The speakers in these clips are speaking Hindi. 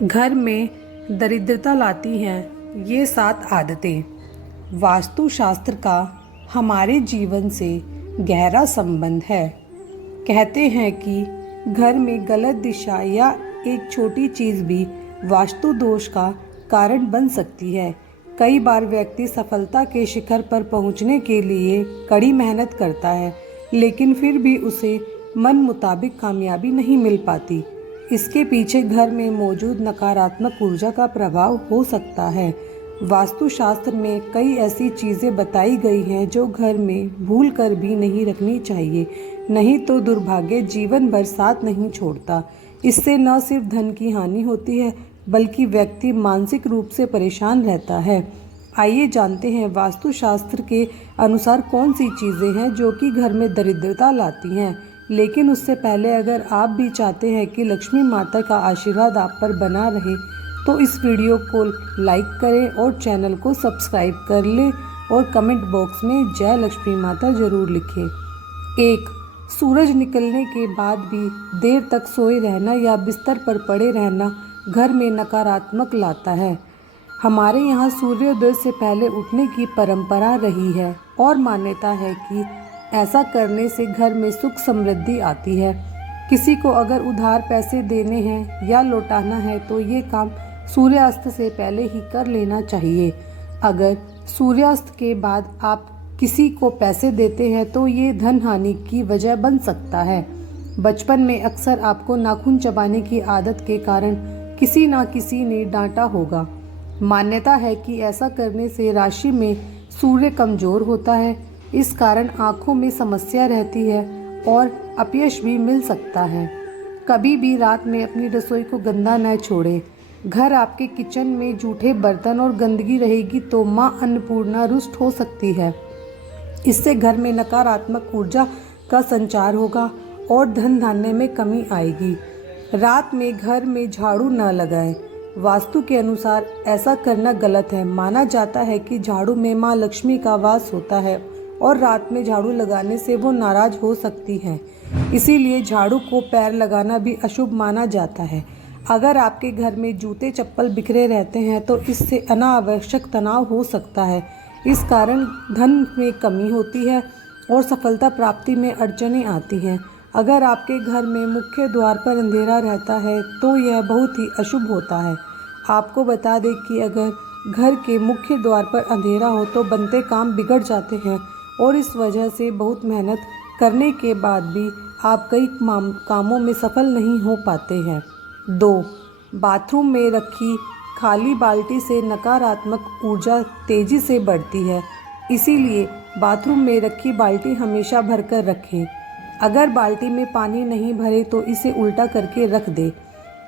घर में दरिद्रता लाती हैं ये 7 आदतें। वास्तुशास्त्र का हमारे जीवन से गहरा संबंध है। कहते हैं कि घर में गलत दिशा या एक छोटी चीज़ भी वास्तु दोष का कारण बन सकती है। कई बार व्यक्ति सफलता के शिखर पर पहुंचने के लिए कड़ी मेहनत करता है, लेकिन फिर भी उसे मन मुताबिक कामयाबी नहीं मिल पाती। इसके पीछे घर में मौजूद नकारात्मक ऊर्जा का प्रभाव हो सकता है। वास्तुशास्त्र में कई ऐसी चीज़ें बताई गई हैं जो घर में भूल कर भी नहीं रखनी चाहिए, नहीं तो दुर्भाग्य जीवन भर साथ नहीं छोड़ता। इससे न सिर्फ धन की हानि होती है, बल्कि व्यक्ति मानसिक रूप से परेशान रहता है। आइए जानते हैं वास्तुशास्त्र के अनुसार कौन सी चीज़ें हैं जो कि घर में दरिद्रता लाती हैं। लेकिन उससे पहले अगर आप भी चाहते हैं कि लक्ष्मी माता का आशीर्वाद आप पर बना रहे, तो इस वीडियो को लाइक करें और चैनल को सब्सक्राइब कर लें और कमेंट बॉक्स में जय लक्ष्मी माता ज़रूर लिखें। 1. सूरज निकलने के बाद भी देर तक सोए रहना या बिस्तर पर पड़े रहना घर में नकारात्मक लाता है। हमारे यहाँ सूर्योदय से पहले उठने की परंपरा रही है और मान्यता है कि ऐसा करने से घर में सुख समृद्धि आती है। किसी को अगर उधार पैसे देने हैं या लौटाना है तो ये काम सूर्यास्त से पहले ही कर लेना चाहिए। अगर सूर्यास्त के बाद आप किसी को पैसे देते हैं तो ये धन हानि की वजह बन सकता है। बचपन में अक्सर आपको नाखून चबाने की आदत के कारण किसी न किसी ने डांटा होगा। मान्यता है कि ऐसा करने से राशि में सूर्य कमजोर होता है, इस कारण आँखों में समस्या रहती है और अपयश भी मिल सकता है। कभी भी रात में अपनी रसोई को गंदा न छोड़ें। घर आपके किचन में जूठे बर्तन और गंदगी रहेगी तो माँ अन्नपूर्णा रुष्ट हो सकती है। इससे घर में नकारात्मक ऊर्जा का संचार होगा और धन धान्य में कमी आएगी। रात में घर में झाड़ू न लगाएं। वास्तु के अनुसार ऐसा करना गलत है। माना जाता है कि झाड़ू में माँ लक्ष्मी का वास होता है और रात में झाड़ू लगाने से वो नाराज हो सकती हैं। इसीलिए झाड़ू को पैर लगाना भी अशुभ माना जाता है। अगर आपके घर में जूते चप्पल बिखरे रहते हैं तो इससे अनावश्यक तनाव हो सकता है। इस कारण धन में कमी होती है और सफलता प्राप्ति में अड़चनें आती हैं। अगर आपके घर में मुख्य द्वार पर अंधेरा रहता है तो यह बहुत ही अशुभ होता है। आपको बता दें कि अगर घर के मुख्य द्वार पर अंधेरा हो तो बनते काम बिगड़ जाते हैं और इस वजह से बहुत मेहनत करने के बाद भी आप कई कामों में सफल नहीं हो पाते हैं। 2. बाथरूम में रखी खाली बाल्टी से नकारात्मक ऊर्जा तेजी से बढ़ती है, इसीलिए बाथरूम में रखी बाल्टी हमेशा भरकर रखें। अगर बाल्टी में पानी नहीं भरे तो इसे उल्टा करके रख दें।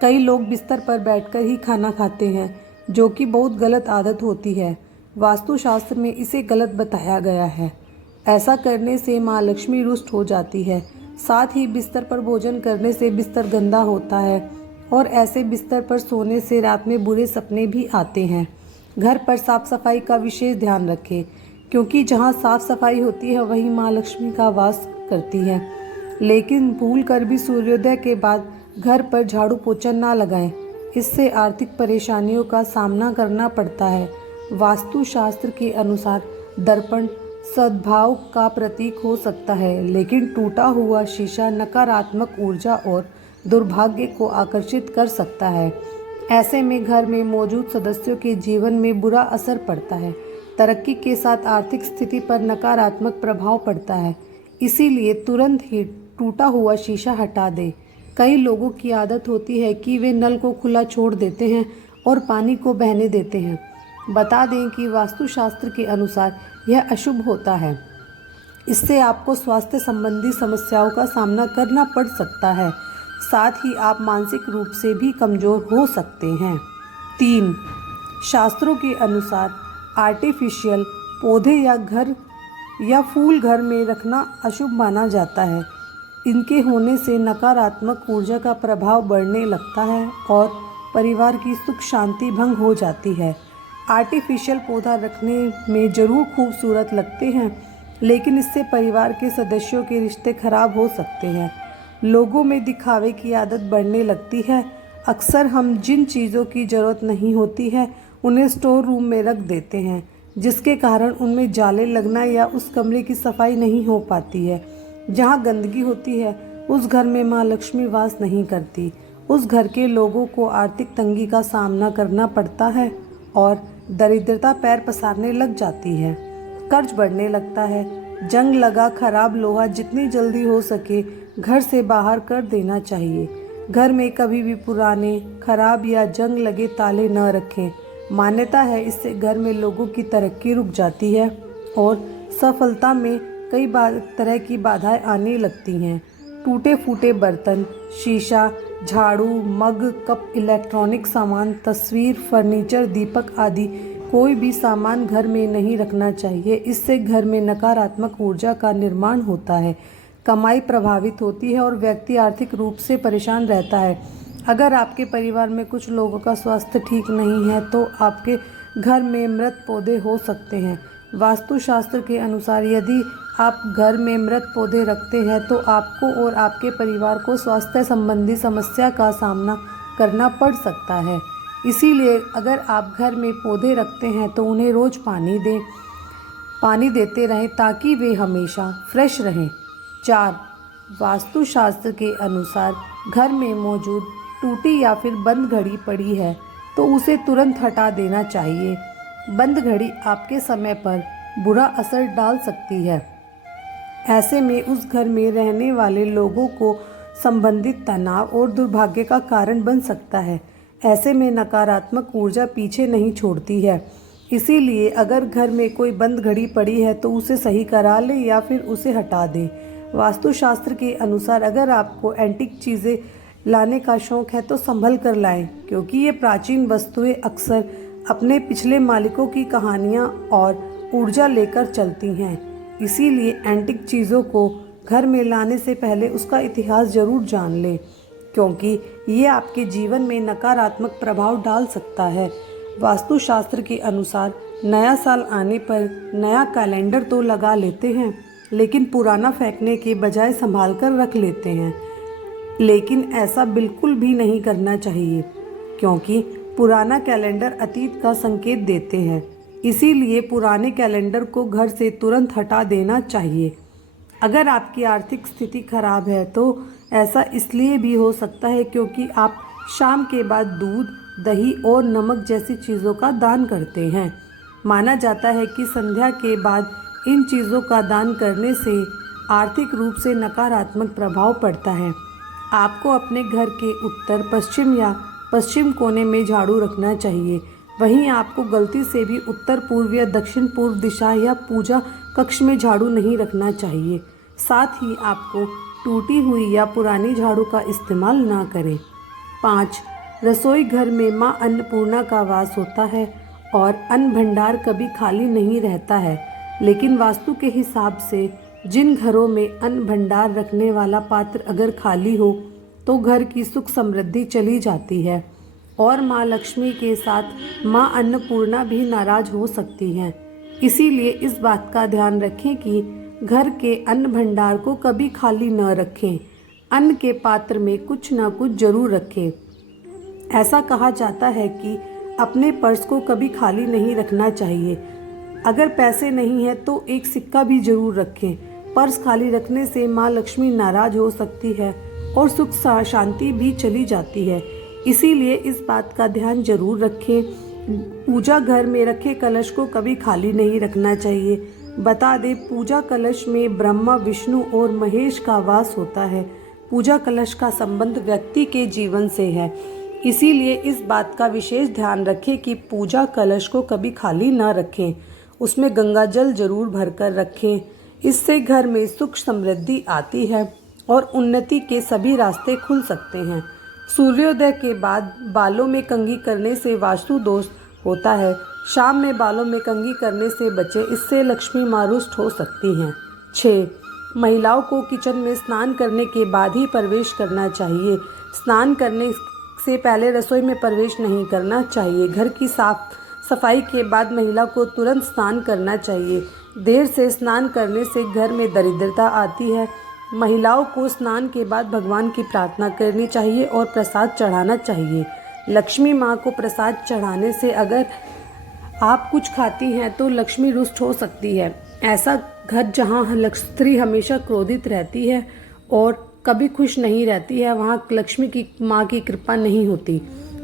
कई लोग बिस्तर पर बैठकर ही खाना खाते हैं, जो कि बहुत गलत आदत होती है। वास्तुशास्त्र में इसे गलत बताया गया है। ऐसा करने से माँ लक्ष्मी रुष्ट हो जाती है। साथ ही बिस्तर पर भोजन करने से बिस्तर गंदा होता है और ऐसे बिस्तर पर सोने से रात में बुरे सपने भी आते हैं। घर पर साफ सफाई का विशेष ध्यान रखें, क्योंकि जहाँ साफ सफाई होती है वहीं माँ लक्ष्मी का वास करती है। लेकिन भूल कर भी सूर्योदय के बाद घर पर झाड़ू पोछा ना लगाएं, इससे आर्थिक परेशानियों का सामना करना पड़ता है। वास्तुशास्त्र के अनुसार दर्पण सद्भाव का प्रतीक हो सकता है, लेकिन टूटा हुआ शीशा नकारात्मक ऊर्जा और दुर्भाग्य को आकर्षित कर सकता है। ऐसे में घर में मौजूद सदस्यों के जीवन में बुरा असर पड़ता है। तरक्की के साथ आर्थिक स्थिति पर नकारात्मक प्रभाव पड़ता है। इसीलिए तुरंत ही टूटा हुआ शीशा हटा दें। कई लोगों की आदत होती है कि वे नल को खुला छोड़ देते हैं और पानी को बहने देते हैं। बता दें कि वास्तुशास्त्र के अनुसार यह अशुभ होता है। इससे आपको स्वास्थ्य संबंधी समस्याओं का सामना करना पड़ सकता है। साथ ही आप मानसिक रूप से भी कमज़ोर हो सकते हैं। 3. शास्त्रों के अनुसार आर्टिफिशियल पौधे या फूल घर में रखना अशुभ माना जाता है। इनके होने से नकारात्मक ऊर्जा का प्रभाव बढ़ने लगता है और परिवार की सुख शांति भंग हो जाती है। आर्टिफिशियल पौधा रखने में ज़रूर खूबसूरत लगते हैं, लेकिन इससे परिवार के सदस्यों के रिश्ते खराब हो सकते हैं। लोगों में दिखावे की आदत बढ़ने लगती है। अक्सर हम जिन चीज़ों की ज़रूरत नहीं होती है उन्हें स्टोर रूम में रख देते हैं, जिसके कारण उनमें जाले लगना या उस कमरे की सफाई नहीं हो पाती है। जहाँ गंदगी होती है उस घर में माँ लक्ष्मी वास नहीं करती। उस घर के लोगों को आर्थिक तंगी का सामना करना पड़ता है और दरिद्रता पैर पसारने लग जाती है। कर्ज बढ़ने लगता है। जंग लगा खराब लोहा जितनी जल्दी हो सके घर से बाहर कर देना चाहिए। घर में कभी भी पुराने, खराब या जंग लगे ताले न रखें। मान्यता है इससे घर में लोगों की तरक्की रुक जाती है और सफलता में कई तरह की बाधाएं आने लगती हैं। टूटे फूटे बर्तन, शीशा, झाड़ू, मग, कप, इलेक्ट्रॉनिक सामान, तस्वीर, फर्नीचर, दीपक आदि कोई भी सामान घर में नहीं रखना चाहिए। इससे घर में नकारात्मक ऊर्जा का निर्माण होता है, कमाई प्रभावित होती है और व्यक्ति आर्थिक रूप से परेशान रहता है। अगर आपके परिवार में कुछ लोगों का स्वास्थ्य ठीक नहीं है तो आपके घर में मृत पौधे हो सकते हैं। वास्तुशास्त्र के अनुसार यदि आप घर में मृत पौधे रखते हैं तो आपको और आपके परिवार को स्वास्थ्य संबंधी समस्या का सामना करना पड़ सकता है। इसीलिए अगर आप घर में पौधे रखते हैं तो उन्हें रोज़ पानी देते रहें ताकि वे हमेशा फ्रेश रहें। 4. वास्तुशास्त्र के अनुसार घर में मौजूद टूटी या फिर बंद घड़ी पड़ी है तो उसे तुरंत हटा देना चाहिए। बंद घड़ी आपके समय पर बुरा असर डाल सकती है। ऐसे में उस घर में रहने वाले लोगों को संबंधित तनाव और दुर्भाग्य का कारण बन सकता है। ऐसे में नकारात्मक ऊर्जा पीछे नहीं छोड़ती है। इसीलिए अगर घर में कोई बंद घड़ी पड़ी है तो उसे सही करा लें या फिर उसे हटा दें। वास्तुशास्त्र के अनुसार अगर आपको एंटीक चीज़ें लाने का शौक़ है तो संभल कर लाएं, क्योंकि ये प्राचीन वस्तुएं अक्सर अपने पिछले मालिकों की कहानियाँ और ऊर्जा लेकर चलती हैं। इसीलिए एंटीक चीज़ों को घर में लाने से पहले उसका इतिहास ज़रूर जान लें, क्योंकि ये आपके जीवन में नकारात्मक प्रभाव डाल सकता है। वास्तुशास्त्र के अनुसार नया साल आने पर नया कैलेंडर तो लगा लेते हैं, लेकिन पुराना फेंकने के बजाय संभाल कर रख लेते हैं। लेकिन ऐसा बिल्कुल भी नहीं करना चाहिए, क्योंकि पुराना कैलेंडर अतीत का संकेत देते हैं। इसीलिए पुराने कैलेंडर को घर से तुरंत हटा देना चाहिए। अगर आपकी आर्थिक स्थिति खराब है तो ऐसा इसलिए भी हो सकता है क्योंकि आप शाम के बाद दूध, दही और नमक जैसी चीज़ों का दान करते हैं। माना जाता है कि संध्या के बाद इन चीज़ों का दान करने से आर्थिक रूप से नकारात्मक प्रभाव पड़ता है। आपको अपने घर के उत्तर, पश्चिम या पश्चिम कोने में झाड़ू रखना चाहिए। वहीं आपको गलती से भी उत्तर पूर्व या दक्षिण पूर्व दिशा या पूजा कक्ष में झाड़ू नहीं रखना चाहिए। साथ ही आपको टूटी हुई या पुरानी झाड़ू का इस्तेमाल ना करें। 5. रसोई घर में माँ अन्नपूर्णा का वास होता है और अन्न भंडार कभी खाली नहीं रहता है। लेकिन वास्तु के हिसाब से जिन घरों में अन्न भंडार रखने वाला पात्र अगर खाली हो तो घर की सुख समृद्धि चली जाती है और माँ लक्ष्मी के साथ माँ अन्नपूर्णा भी नाराज हो सकती हैं। इसीलिए इस बात का ध्यान रखें कि घर के अन्न भंडार को कभी खाली न रखें। अन्न के पात्र में कुछ न कुछ जरूर रखें। ऐसा कहा जाता है कि अपने पर्स को कभी खाली नहीं रखना चाहिए। अगर पैसे नहीं है तो एक सिक्का भी जरूर रखें। पर्स खाली रखने से माँ लक्ष्मी नाराज हो सकती है और सुख शांति भी चली जाती है। इसीलिए इस बात का ध्यान जरूर रखें। पूजा घर में रखे कलश को कभी खाली नहीं रखना चाहिए। बता दें, पूजा कलश में ब्रह्मा, विष्णु और महेश का वास होता है। पूजा कलश का संबंध व्यक्ति के जीवन से है। इसीलिए इस बात का विशेष ध्यान रखें कि पूजा कलश को कभी खाली न रखें। उसमें गंगा जल जरूर भरकर रखें। इससे घर में सुख समृद्धि आती है और उन्नति के सभी रास्ते खुल सकते हैं। सूर्योदय के बाद बालों में कंघी करने से वास्तु दोष होता है। शाम में बालों में कंघी करने से बचें, इससे लक्ष्मी माँ रुष्ट हो सकती हैं। 6. महिलाओं को किचन में स्नान करने के बाद ही प्रवेश करना चाहिए। स्नान करने से पहले रसोई में प्रवेश नहीं करना चाहिए। घर की साफ सफाई के बाद महिला को तुरंत स्नान करना चाहिए। देर से स्नान करने से घर में दरिद्रता आती है महिलाओं को स्नान के बाद भगवान की प्रार्थना करनी चाहिए और प्रसाद चढ़ाना चाहिए। लक्ष्मी माँ को प्रसाद चढ़ाने से अगर आप कुछ खाती हैं तो लक्ष्मी रुष्ट हो सकती है। ऐसा घर जहाँ स्त्री हमेशा क्रोधित रहती है और कभी खुश नहीं रहती है, वहाँ लक्ष्मी की माँ की कृपा नहीं होती।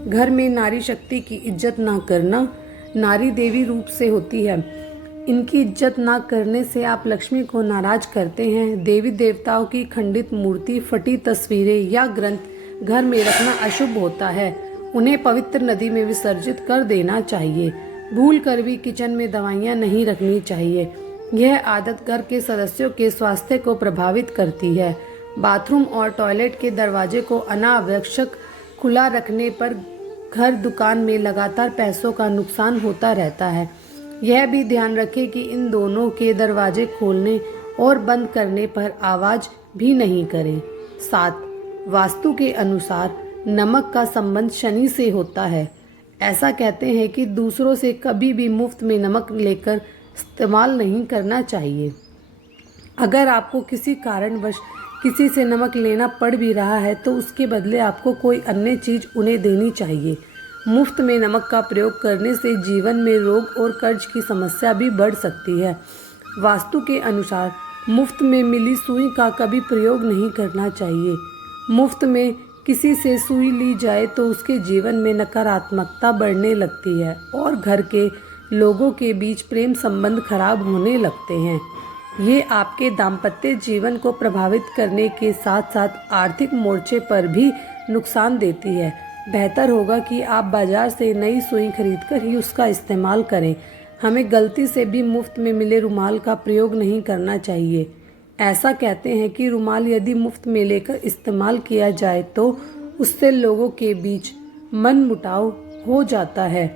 घर में नारी शक्ति की इज्जत ना करना, नारी देवी रूप से होती है, इनकी इज्जत ना करने से आप लक्ष्मी को नाराज करते हैं। देवी देवताओं की खंडित मूर्ति, फटी तस्वीरें या ग्रंथ घर में रखना अशुभ होता है। उन्हें पवित्र नदी में विसर्जित कर देना चाहिए। भूल कर भी किचन में दवाइयाँ नहीं रखनी चाहिए। यह आदत घर के सदस्यों के स्वास्थ्य को प्रभावित करती है। बाथरूम और टॉयलेट के दरवाजे को अनावश्यक खुला रखने पर घर दुकान में लगातार पैसों का नुकसान होता रहता है। यह भी ध्यान रखें कि इन दोनों के दरवाजे खोलने और बंद करने पर आवाज़ भी नहीं करें। 7. वास्तु के अनुसार नमक का संबंध शनि से होता है। ऐसा कहते हैं कि दूसरों से कभी भी मुफ्त में नमक लेकर इस्तेमाल नहीं करना चाहिए। अगर आपको किसी कारणवश किसी से नमक लेना पड़ भी रहा है तो उसके बदले आपको कोई अन्य चीज़ उन्हें देनी चाहिए। मुफ्त में नमक का प्रयोग करने से जीवन में रोग और कर्ज की समस्या भी बढ़ सकती है। वास्तु के अनुसार मुफ्त में मिली सुई का कभी प्रयोग नहीं करना चाहिए। मुफ्त में किसी से सुई ली जाए तो उसके जीवन में नकारात्मकता बढ़ने लगती है और घर के लोगों के बीच प्रेम संबंध खराब होने लगते हैं। ये आपके दाम्पत्य जीवन को प्रभावित करने के साथ साथ आर्थिक मोर्चे पर भी नुकसान देती है। बेहतर होगा कि आप बाजार से नई सुई खरीदकर ही उसका इस्तेमाल करें। हमें गलती से भी मुफ्त में मिले रुमाल का प्रयोग नहीं करना चाहिए। ऐसा कहते हैं कि रुमाल यदि मुफ्त में लेकर इस्तेमाल किया जाए तो उससे लोगों के बीच मनमुटाव हो जाता है,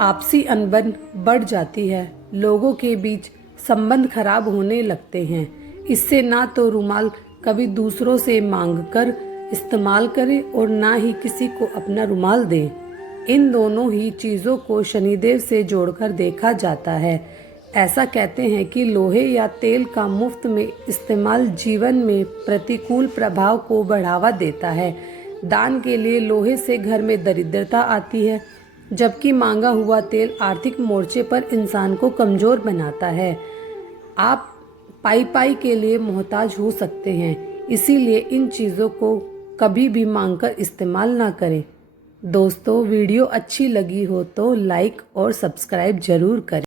आपसी अनबन बढ़ जाती है, लोगों के बीच संबंध खराब होने लगते हैं। इससे ना तो रुमाल कभी दूसरों से मांगकर इस्तेमाल करें और ना ही किसी को अपना रुमाल दें। इन दोनों ही चीज़ों को शनिदेव से जोड़कर देखा जाता है। ऐसा कहते हैं कि लोहे या तेल का मुफ्त में इस्तेमाल जीवन में प्रतिकूल प्रभाव को बढ़ावा देता है। दान के लिए लोहे से घर में दरिद्रता आती है, जबकि मांगा हुआ तेल आर्थिक मोर्चे पर इंसान को कमज़ोर बनाता है। आप पाई के लिए मोहताज हो सकते हैं, इसीलिए इन चीज़ों को कभी भी मांगकर इस्तेमाल ना करें। दोस्तों, वीडियो अच्छी लगी हो तो लाइक और सब्सक्राइब ज़रूर करें।